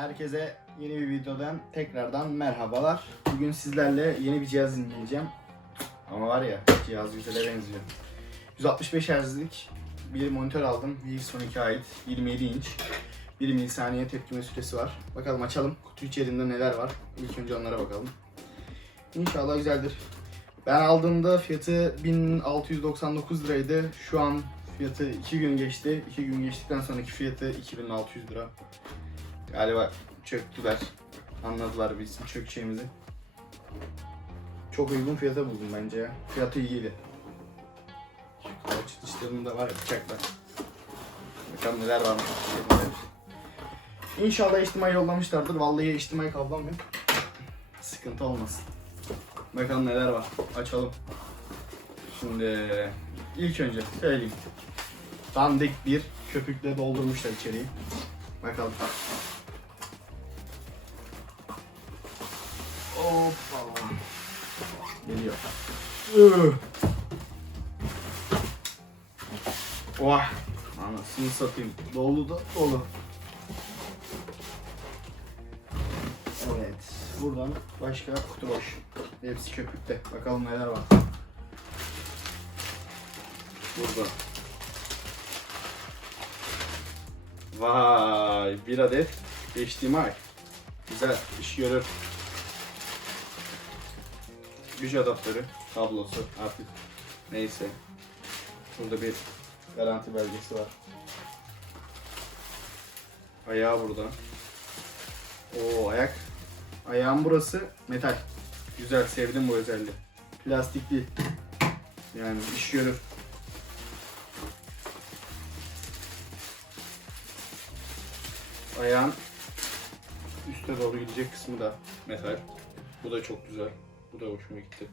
Herkese yeni bir videodan tekrardan merhabalar. Bugün sizlerle yeni bir cihaz inceleyeceğim. Ama var ya cihaz güzele benziyor. 165 Hz'lik bir monitör aldım. VX12'e ait 27 inç. 1 milisaniye tepkime süresi var. Bakalım açalım. Kutu içerisinde neler var. İlk önce onlara bakalım. İnşallah güzeldir. Ben aldığımda fiyatı 1699 liraydı. Şu an fiyatı 2 gün geçti. 2 gün geçtikten sonraki fiyatı 2600 lira. Galiba çöktüler. Anladılar bizim çökeceğimizi. Çok uygun fiyata buldum bence ya. Fiyatı iyiydi. Şu dışlarında var ya. Bakalım neler varmış. İnşallah içtimai yollamışlardır. Vallahi içtimai kablam yok. Sıkıntı olmasın. Bakalım neler var. Açalım. Şimdi ilk önce söyleyeyim. Dandik bir köpükle doldurmuşlar içeriği. Bakalım. Hoppa. Geliyor. Üh. Vah. Anasını satayım. Dolu da dolu. Evet. Buradan başka kutu boş. Hepsi köpükte. Bakalım neler var. Burada. Vay bir adet HDMI. Güzel iş görür. Güç adaptörü, kablosu artık neyse. Burada bir garanti belgesi var. Ayağı burada. Oo ayak. Ayağın burası metal. Güzel sevdim bu özelliği. Plastik değil. Yani iş görür. Ayağın üste doğru gidecek kısmı da metal. Bu da çok güzel. Bu da hoşuma gitti.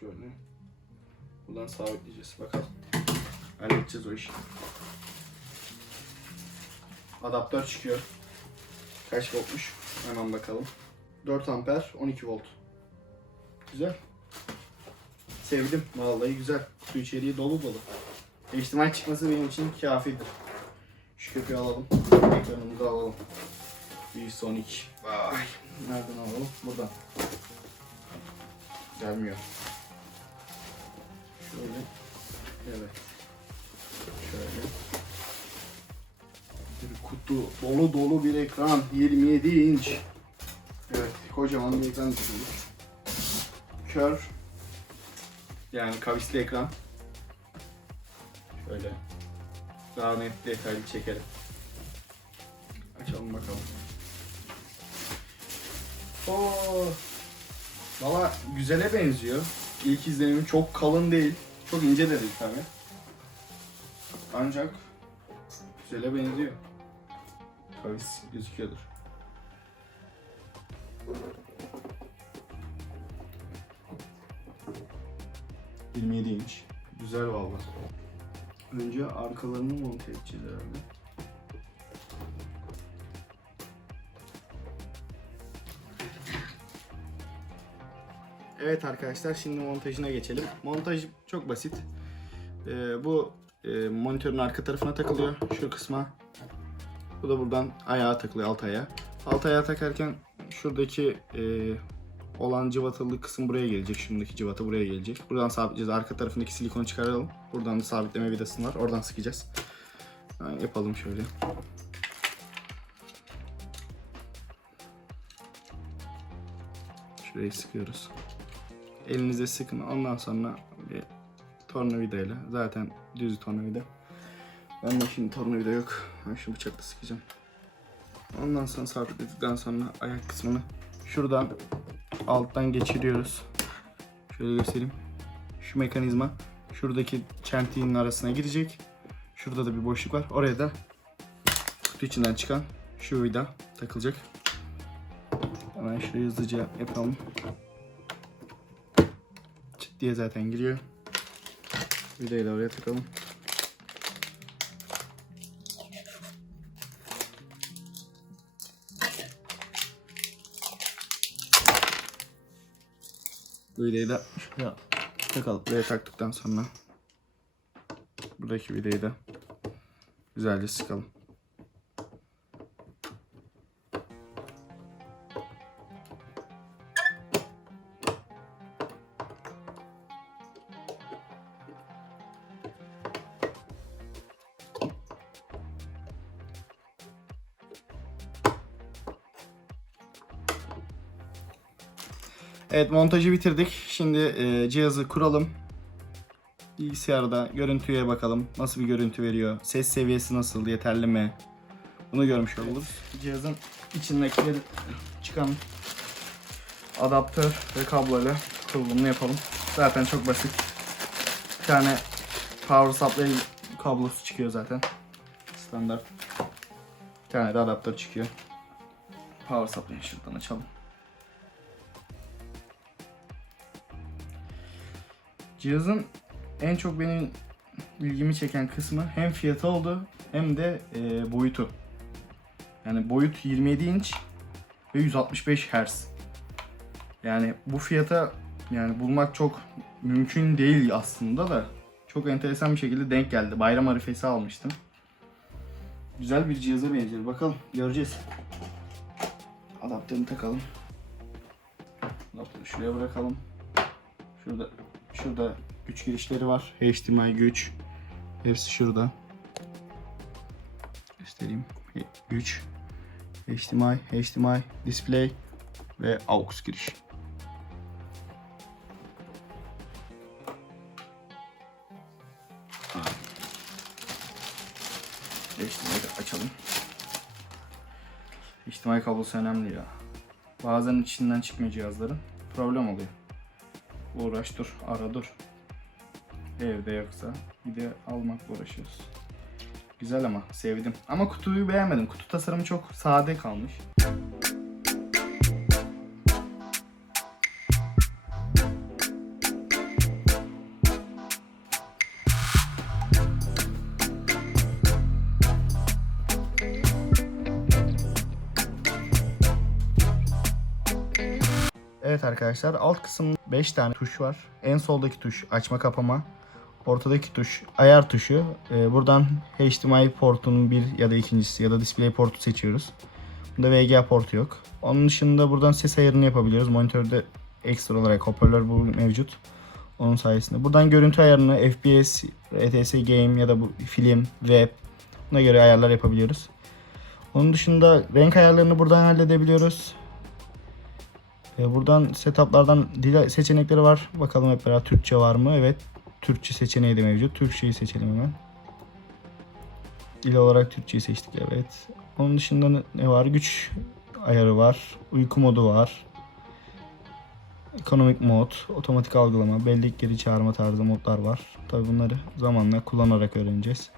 Şöyle. Buradan sabitleyeceğiz. Bakalım. Halledeceğiz o işi. Adaptör çıkıyor. Kaç voltmuş? Hemen bakalım. 4 amper, 12 volt. Güzel. Sevdim. Vallahi güzel. Kutu içeriği dolu dolu. HDMI çıkması benim için kafidir. Şu köpüğü alalım. Ekranımızı alalım. Bir Sonic. Vay. Nereden alalım? Buradan. Gelmiyor. Şöyle. Evet. Şöyle. Bir kutu. Dolu dolu bir ekran. 27 inç. Evet. Kocaman bir ekran çıkıyor. Kör. Yani kavisli ekran. Şöyle. Daha net detaylı çekelim. Açalım bakalım. Oo. Valla güzele benziyor. İlk izlenimi çok kalın değil. Çok ince de tabi. Ancak güzele benziyor. Kavis gözüküyordur. ...27 inç. Güzel valla. Önce arkalarını monte edeceğiz herhalde. Evet arkadaşlar şimdi montajına geçelim. Montaj çok basit. Ee, bu e, monitörün arka tarafına takılıyor şu kısma. Bu da buradan ayağa takılıyor alt ayağa. Alt ayağa takarken şuradaki e, olan cıvatalı kısım buraya gelecek. Şundaki cıvata buraya gelecek. Buradan sabitleyeceğiz. Arka tarafındaki silikonu çıkaralım. Buradan da sabitleme vidası var. Oradan sıkacağız. Yani yapalım şöyle. Şurayı sıkıyoruz. Elinize sıkın. Ondan sonra bir tornavidayla. Zaten düz tornavida. Ben de şimdi tornavida yok. Ben şu bıçakla sıkacağım. Ondan sonra sabitledikten sonra ayak kısmını şuradan alttan geçiriyoruz. Şöyle göstereyim. Şu mekanizma şuradaki çentiğin arasına girecek. Şurada da bir boşluk var. Oraya da içinden çıkan şu vida takılacak. Hemen şurayı hızlıca yapalım. Diye zaten giriyor. Vidayı da oraya takalım. Vidayı da şuraya takalım. Buraya taktıktan sonra buradaki vidayı da güzelce sıkalım. Evet montajı bitirdik. Şimdi e, cihazı kuralım. Bilgisayarda görüntüye bakalım. Nasıl bir görüntü veriyor? Ses seviyesi nasıl? Yeterli mi? Bunu görmüş oluruz. Cihazın içindekileri çıkan adaptör ve kabloyla kurulumunu yapalım. Zaten çok basit. Bir tane power supply kablosu çıkıyor zaten. Standart. Bir tane de adaptör çıkıyor. Power supply'ı şuradan açalım. Cihazın en çok benim ilgimi çeken kısmı hem fiyatı oldu hem de e, boyutu. Yani boyut 27 inç ve 165 Hz. Yani bu fiyata yani bulmak çok mümkün değil aslında da çok enteresan bir şekilde denk geldi. Bayram arifesi almıştım. Güzel bir cihaza benziyor. Bakalım göreceğiz. Adaptörünü takalım. Adaptörü şuraya bırakalım. Şurada şurada güç girişleri var. HDMI güç. Hepsi şurada. Göstereyim. Güç. HDMI, HDMI, display ve AUX giriş. HDMI'yi açalım. HDMI kablosu önemli ya. Bazen içinden çıkmıyor cihazların. Problem oluyor. Uğraş dur, ara dur. Evde yoksa bir de almakla uğraşıyoruz. Güzel ama sevdim. Ama kutuyu beğenmedim. Kutu tasarımı çok sade kalmış. Evet arkadaşlar alt kısım 5 tane tuş var. En soldaki tuş açma kapama. Ortadaki tuş ayar tuşu. Ee, buradan HDMI portunun bir ya da ikincisi ya da display portu seçiyoruz. Bunda VGA portu yok. Onun dışında buradan ses ayarını yapabiliyoruz. Monitörde ekstra olarak hoparlör bu mevcut. Onun sayesinde. Buradan görüntü ayarını FPS, ETS game ya da bu film, web buna göre ayarlar yapabiliyoruz. Onun dışında renk ayarlarını buradan halledebiliyoruz. E, Buradan setuplardan dil seçenekleri var. Bakalım hep beraber Türkçe var mı? Evet. Türkçe seçeneği de mevcut. Türkçeyi seçelim hemen. Dil olarak Türkçeyi seçtik evet. Onun dışında ne- var? Güç ayarı var. Uyku modu var. Ekonomik mod, otomatik algılama, bellek geri çağırma tarzı modlar var. Tabi bunları zamanla kullanarak öğreneceğiz.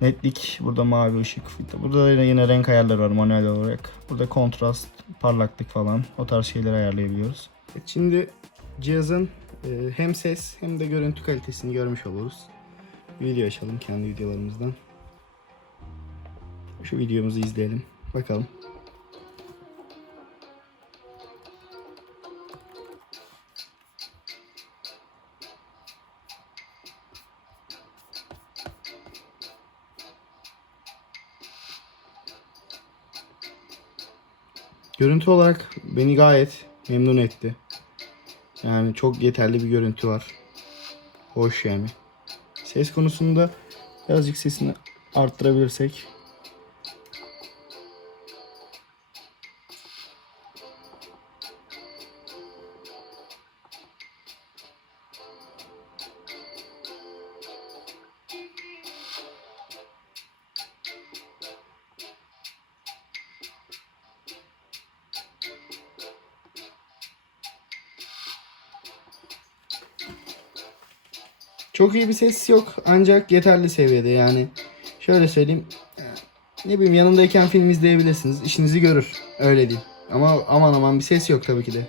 Netlik, burada mavi ışık. Burada da yine renk ayarları var manuel olarak. Burada kontrast, parlaklık falan o tarz şeyleri ayarlayabiliyoruz. Şimdi cihazın e, hem ses hem de görüntü kalitesini görmüş oluruz. Video açalım kendi videolarımızdan. Şu videomuzu izleyelim. Bakalım. Görüntü olarak beni gayet memnun etti. Yani çok yeterli bir görüntü var. Hoş yani. Ses konusunda birazcık sesini arttırabilirsek. Çok iyi bir ses yok ancak yeterli seviyede yani. Şöyle söyleyeyim. Ne bileyim yanındayken film izleyebilirsiniz. İşinizi görür. Öyle diyeyim. Ama aman aman bir ses yok tabii ki de.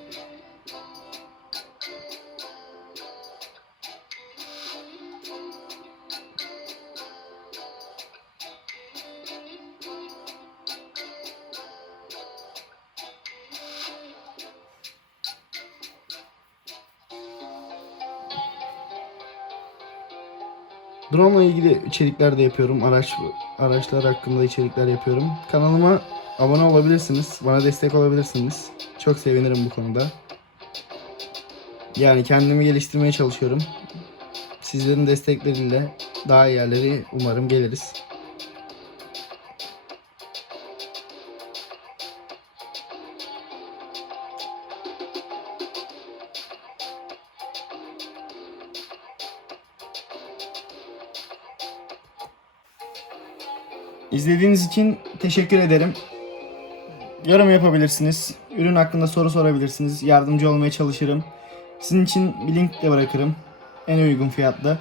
Drone ile ilgili içerikler de yapıyorum. Araç araçlar hakkında içerikler yapıyorum. Kanalıma abone olabilirsiniz. Bana destek olabilirsiniz. Çok sevinirim bu konuda. Yani kendimi geliştirmeye çalışıyorum. Sizlerin destekleriyle daha iyi yerlere umarım geliriz. İzlediğiniz için teşekkür ederim. Yorum yapabilirsiniz. Ürün hakkında soru sorabilirsiniz. Yardımcı olmaya çalışırım. Sizin için bir link de bırakırım. En uygun fiyatlı.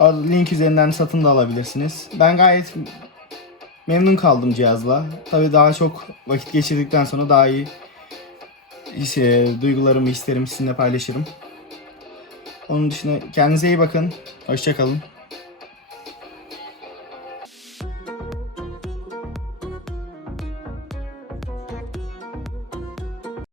Link üzerinden satın da alabilirsiniz. Ben gayet memnun kaldım cihazla. Tabii daha çok vakit geçirdikten sonra daha iyi işte, duygularımı, hislerimi sizinle paylaşırım. Onun dışında kendinize iyi bakın. Hoşçakalın.